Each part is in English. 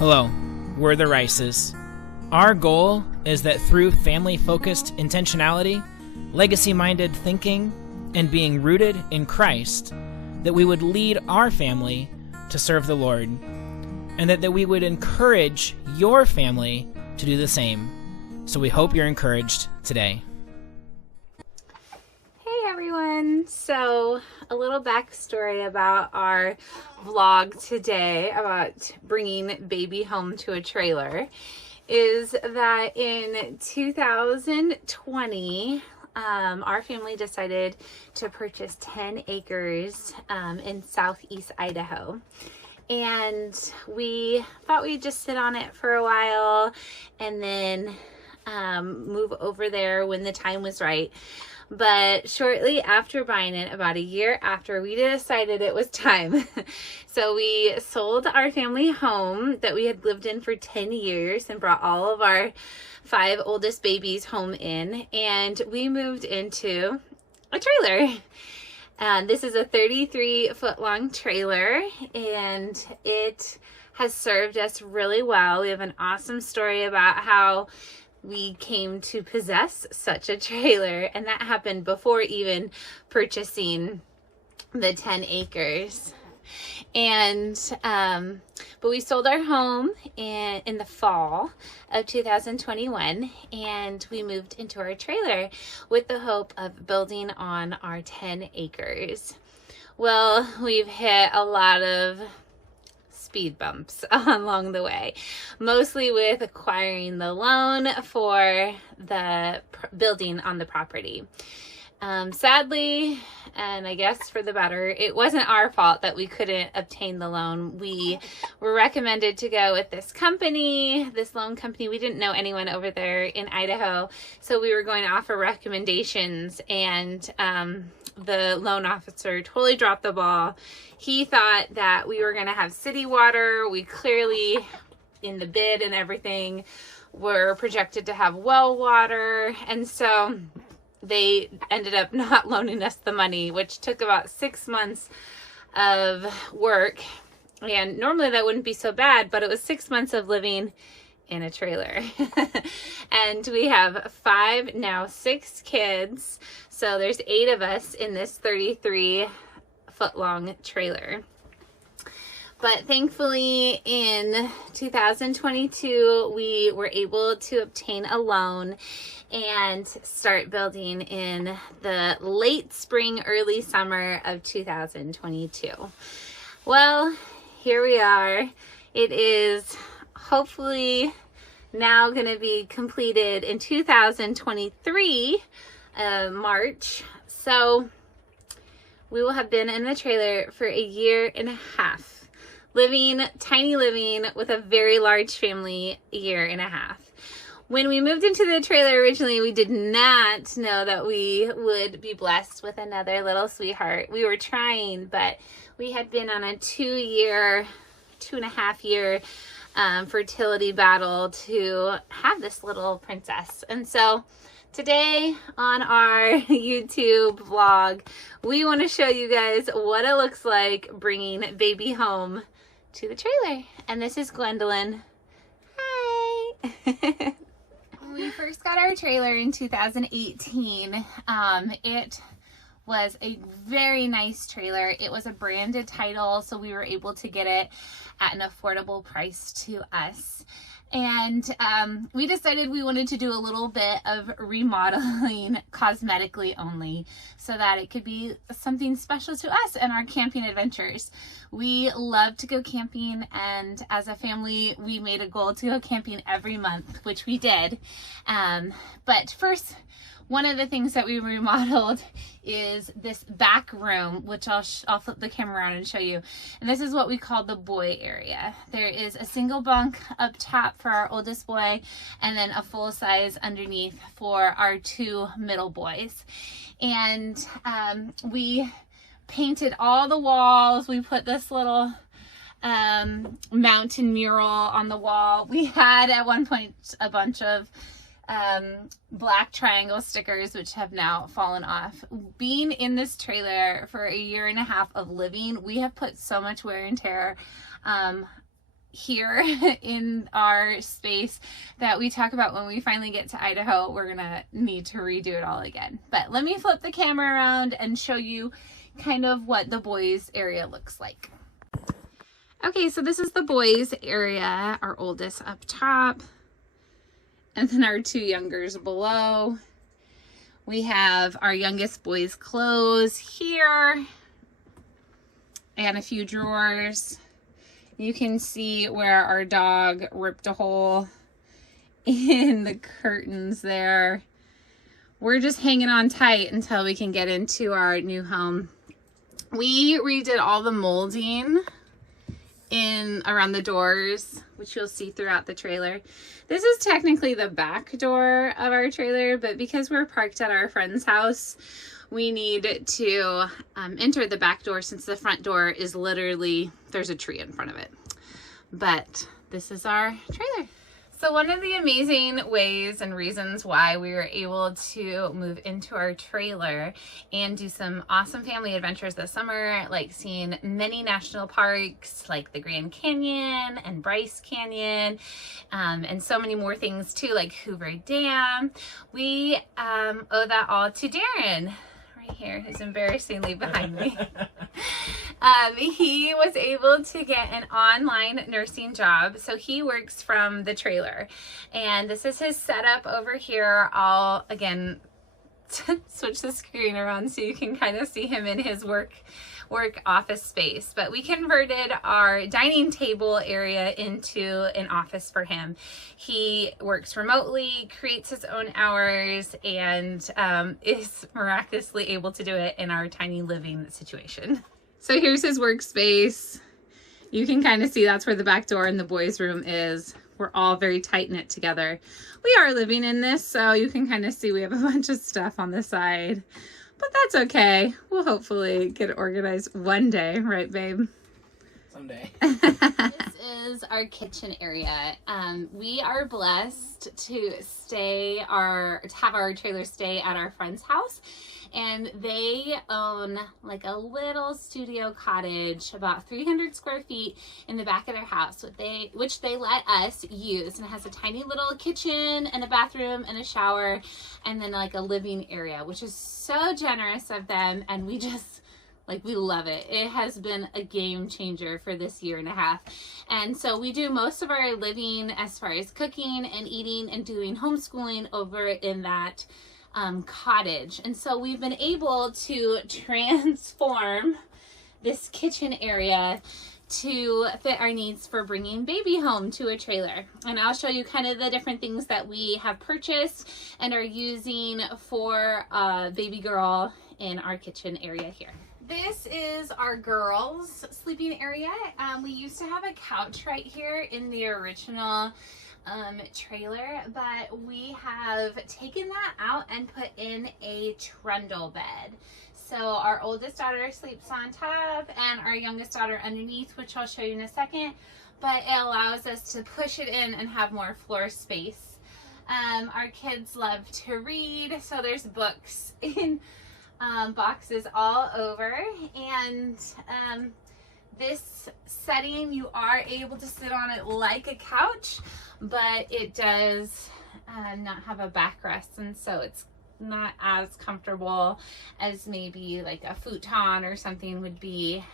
Hello, we're the Rices. Our goal is that through family-focused intentionality, legacy-minded thinking, and being rooted in Christ, that we would lead our family to serve the Lord, and that we would encourage your family to do the same. So we hope you're encouraged today. Hey everyone! So a little backstory about our vlog today about bringing baby home to a trailer is that in 2020, our family decided to purchase 10 acres in southeast Idaho. And we thought we'd just sit on it for a while and then move over there when the time was right. But shortly after buying it, about a year after, we decided it was time. So we sold our family home that we had lived in for 10 years and brought all of our 5 oldest babies home in, and we moved into a trailer. This is a 33-foot long trailer, and it has served us really well. We have an awesome story about how we came to possess such a trailer, and that happened before even purchasing the 10 acres. And but we sold our home in the fall of 2021, and we moved into our trailer with the hope of building on our 10 acres. Well, we've hit a lot of speed bumps along the way, mostly with acquiring the loan for the building on the property. Sadly, and I guess for the better, it wasn't our fault that we couldn't obtain the loan. We were recommended to go with this loan company. We didn't know anyone over there in Idaho, so we were going to offer recommendations, and the loan officer totally dropped the ball. He thought that we were going to have city water. We clearly, in the bid and everything, were projected to have well water, and so they ended up not loaning us the money, which took about 6 months of work. And normally that wouldn't be so bad, but it was 6 months of living in a trailer. And we have 5, now 6 kids. So there's 8 of us in this 33-foot long trailer. But thankfully in 2022, we were able to obtain a loan and start building in the late spring, early summer of 2022. Well, here we are. It is hopefully now going to be completed in 2023, March. So we will have been in the trailer for a year and a half, tiny living with a very large family, a year and a half. When we moved into the trailer originally, we did not know that we would be blessed with another little sweetheart. We were trying, but we had been on a 2.5 year fertility battle to have this little princess. And so today on our YouTube vlog, we want to show you guys what it looks like bringing baby home to the trailer. And this is Gwendolyn. Hi! When we first got our trailer in 2018, it was a very nice trailer. It was a branded title, so we were able to get it at an affordable price to us. And we decided we wanted to do a little bit of remodeling, cosmetically only, so that it could be something special to us and our camping adventures. We love to go camping, and as a family, we made a goal to go camping every month, which we did. But first, one of the things that we remodeled is this back room, which I'll flip the camera around and show you. And this is what we call the boy area. There is a single bunk up top for our oldest boy, and then a full size underneath for our 2 middle boys. And we painted all the walls. We put this little mountain mural on the wall. We had at one point a bunch of black triangle stickers, which have now fallen off. Being in this trailer for a year and a half of living, we have put so much wear and tear here in our space that we talk about when we finally get to Idaho. We're gonna need to redo it all again. But let me flip the camera around and show you kind of what the boys area looks like. Okay, so this is the boys area, our oldest up top, and then our two youngers below. We have our youngest boy's clothes here and a few drawers. You can see where our dog ripped a hole in the curtains there. We're just hanging on tight until we can get into our new home. We redid all the molding in around the doors, which you'll see throughout the trailer. This is technically the back door of our trailer, but because we're parked at our friend's house, we need to enter the back door since the front door is literally, there's a tree in front of it. But this is our trailer. So one of the amazing ways and reasons why we were able to move into our trailer and do some awesome family adventures this summer, like seeing many national parks like the Grand Canyon and Bryce Canyon, and so many more things too, like Hoover Dam, we owe that all to Darren right here, who's embarrassingly behind me. He was able to get an online nursing job, so he works from the trailer, and this is his setup over here. I'll again switch the screen around so you can kind of see him in his work office space. But we converted our dining table area into an office for him. He works remotely, creates his own hours, and is miraculously able to do it in our tiny living situation. So here's his workspace. You can kind of see that's where the back door in the boys' room is. We're all very tight-knit together. We are living in this, so you can kind of see we have a bunch of stuff on the side. But that's okay. We'll hopefully get it organized one day, right, babe? Someday. This is our kitchen area. We are blessed to have our trailer stay at our friend's house. And they own like a little studio cottage, about 300 square feet in the back of their house, which they let us use. And it has a tiny little kitchen and a bathroom and a shower, and then like a living area, which is so generous of them. And we just, we love it. It has been a game changer for this year and a half. And so we do most of our living as far as cooking and eating and doing homeschooling over in that cottage. And so we've been able to transform this kitchen area to fit our needs for bringing baby home to a trailer. And I'll show you kind of the different things that we have purchased and are using for baby girl in our kitchen area here. This is our girls' sleeping area. We used to have a couch right here in the original trailer, but we have taken that out and put in a trundle bed. So our oldest daughter sleeps on top and our youngest daughter underneath, which I'll show you in a second, but it allows us to push it in and have more floor space. Our kids love to read, so there's books in boxes all over, and this setting, you are able to sit on it like a couch, but it does not have a backrest, and so it's not as comfortable as maybe like a futon or something would be.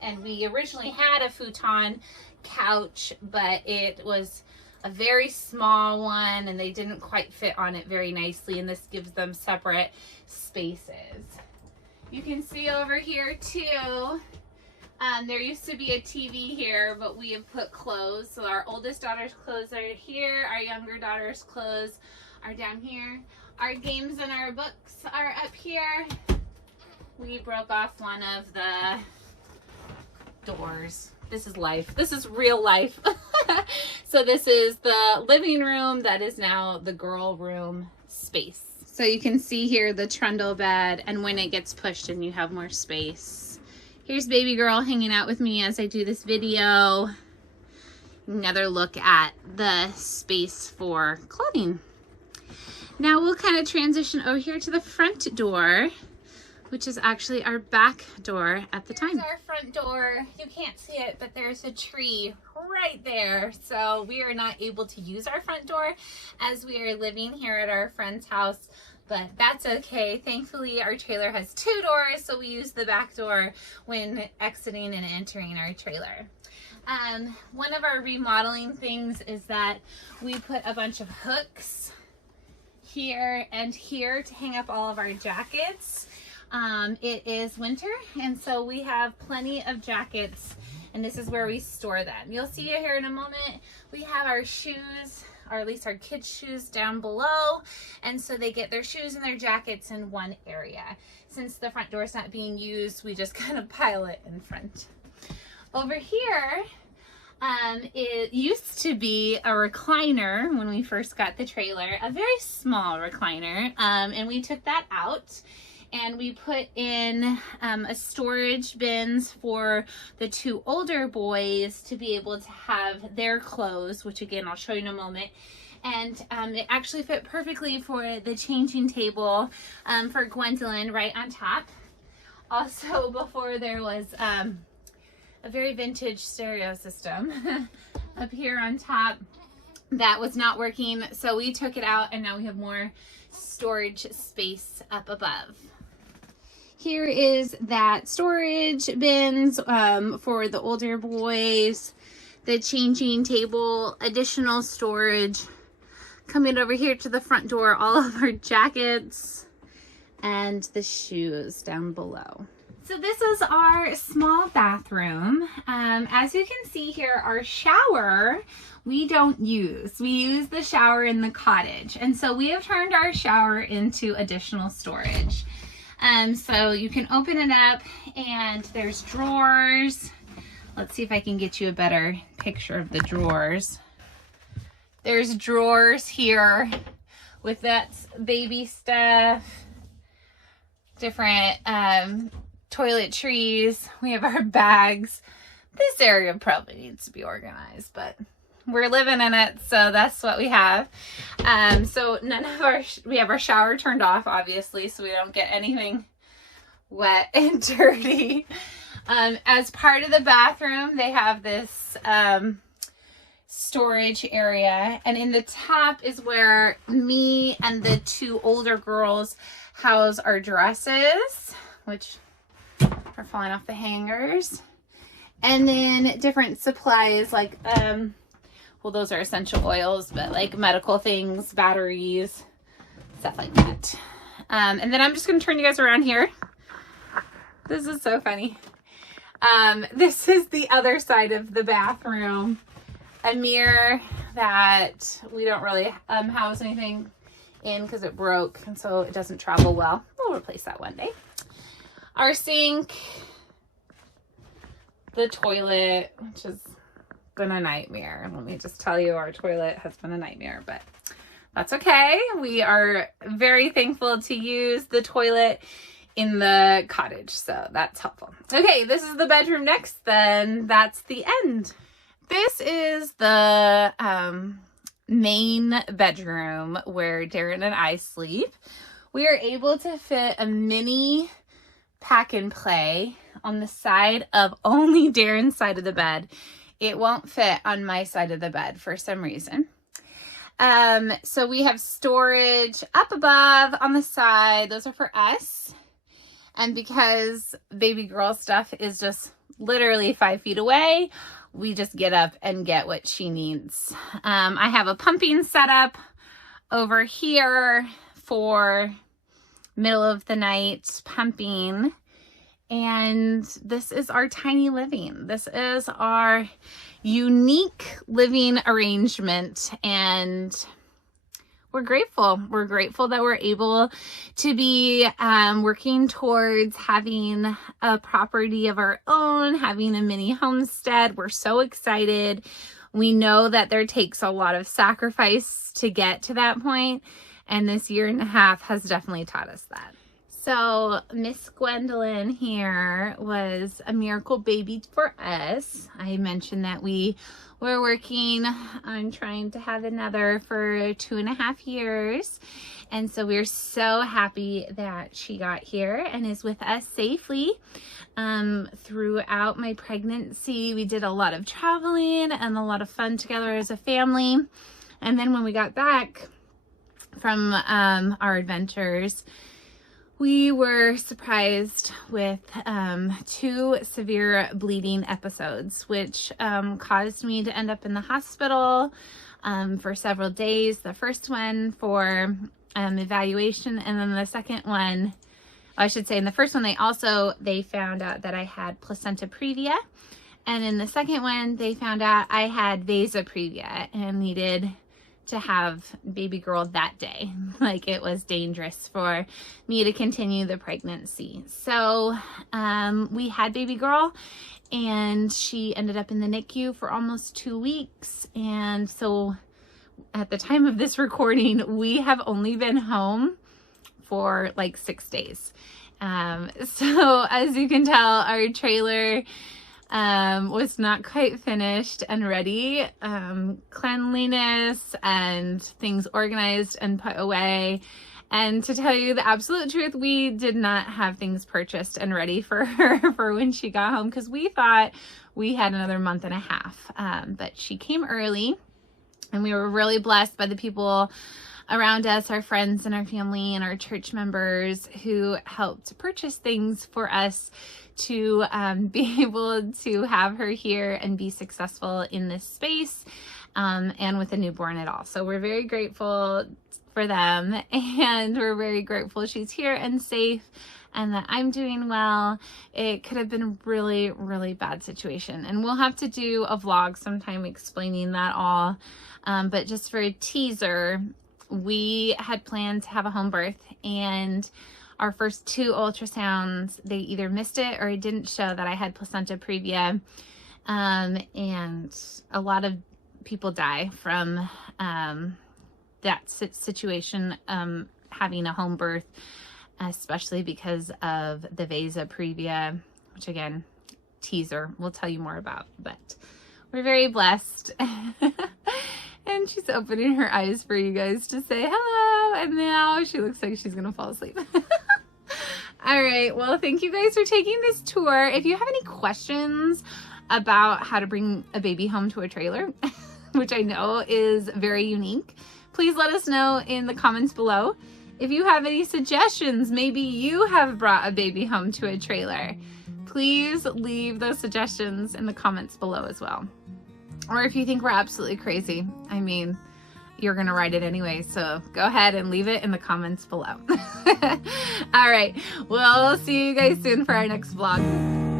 And we originally had a futon couch, but it was a very small one and they didn't quite fit on it very nicely, and this gives them separate spaces. You can see over here too, there used to be a TV here, but we have put clothes. So our oldest daughter's clothes are here, our younger daughter's clothes are down here. Our games and our books are up here. We broke off one of the doors. This is life. This is real life. So this is the living room that is now the girl room space. So you can see here the trundle bed, and when it gets pushed in, you have more space. Here's baby girl hanging out with me as I do this video. Another look at the space for clothing. Now we'll kind of transition over here to the front door, which is actually our back door at the time. Here's our front door. You can't see it, but there's a tree right there. So we are not able to use our front door as we are living here at our friend's house, but that's okay. Thankfully, our trailer has 2 doors, so we use the back door when exiting and entering our trailer. One of our remodeling things is that we put a bunch of hooks here and here to hang up all of our jackets. It is winter, and so we have plenty of jackets, and this is where we store them. You'll see it here in a moment. We have our shoes, or at least our kids' shoes, down below, and so they get their shoes and their jackets in one area. Since the front door is not being used, we just kind of pile it in front. Over here, it used to be a recliner when we first got the trailer, a very small recliner, and we took that out and we put in a storage bins for the 2 older boys to be able to have their clothes, which again I'll show you in a moment. And it actually fit perfectly for the changing table for Gwendolyn right on top. Also, before there was a very vintage stereo system up here on top that was not working, so we took it out and now we have more storage space up above. Here is that storage bins for the older boys, the changing table, additional storage. Coming over here to the front door, all of our jackets and the shoes down below. So this is our small bathroom. As you can see here, our shower we don't use. We use the shower in the cottage. And so we have turned our shower into additional storage. So you can open it up and there's drawers. Let's see if I can get you a better picture of the drawers. There's drawers here with that baby stuff, different toiletries. We have our bags. This area probably needs to be organized, but we're living in it, so that's what we have. So we have our shower turned off, obviously, so we don't get anything wet and dirty. As part of the bathroom, they have this storage area, and in the top is where me and the 2 older girls house our dresses, which are falling off the hangers, and then different supplies like well, those are essential oils, but like medical things, batteries, stuff like that. And then I'm just gonna turn you guys around here. This is so funny. This is the other side of the bathroom, a mirror that we don't really house anything in because it broke, and so it doesn't travel well. We'll replace that one day. Our sink, the toilet, which has been a nightmare. Let me just tell you, our toilet has been a nightmare, but that's okay. We are very thankful to use the toilet in the cottage, so that's helpful. Okay, this is the bedroom next, then that's the end. This is the main bedroom where Darren and I sleep. We are able to fit a mini pack and play on the side of only Darren's side of the bed. It won't fit on my side of the bed for some reason. So we have storage up above on the side. Those are for us. And because baby girl stuff is just literally 5 feet away, we just get up and get what she needs. I have a pumping setup over here for middle of the night pumping. And this is our tiny living. This is our unique living arrangement, and we're grateful. We're grateful that we're able to be working towards having a property of our own, having a mini homestead. We're so excited. We know that there takes a lot of sacrifice to get to that point, and this 1.5 years has definitely taught us that. So Miss Gwendolyn here was a miracle baby for us. I mentioned that we we're working on trying to have another for 2.5 years. And so we're so happy that she got here and is with us safely. Throughout my pregnancy, we did a lot of traveling and a lot of fun together as a family. And then when we got back from our adventures, we were surprised with 2 severe bleeding episodes, which caused me to end up in the hospital for several days. The first one for evaluation, and then the second one, I should say in the first one they found out that I had placenta previa, and in the second one they found out I had vasa previa and needed to have baby girl that day. Like, it was dangerous for me to continue the pregnancy. So we had baby girl, and she ended up in the NICU for almost 2 weeks. And so at the time of this recording, we have only been home for like 6 days. So as you can tell, our trailer was not quite finished and ready. Cleanliness and things organized and put away. And to tell you the absolute truth, we did not have things purchased and ready for her for when she got home, because we thought we had another 1.5 months. But she came early, and we were really blessed by the people around us, our friends and our family and our church members, who helped purchase things for us to be able to have her here and be successful in this space, and with a newborn at all. So we're very grateful for them, and we're very grateful she's here and safe, and that I'm doing well. It could have been a really, really bad situation, and we'll have to do a vlog sometime explaining that all. But just for a teaser, we had planned to have a home birth, and our first 2 ultrasounds, they either missed it or it didn't show that I had placenta previa. And a lot of people die from that situation, having a home birth, especially because of the vasa previa, which, again, teaser, we'll tell you more about. But we're very blessed. And she's opening her eyes for you guys to say hello. And now she looks like she's going to fall asleep. All right. Well, thank you guys for taking this tour. If you have any questions about how to bring a baby home to a trailer, which I know is very unique, please let us know in the comments below. If you have any suggestions, maybe you have brought a baby home to a trailer, please leave those suggestions in the comments below as well. Or if you think we're absolutely crazy, I mean, you're going to write it anyway, so go ahead and leave it in the comments below. All right, we'll see you guys soon for our next vlog.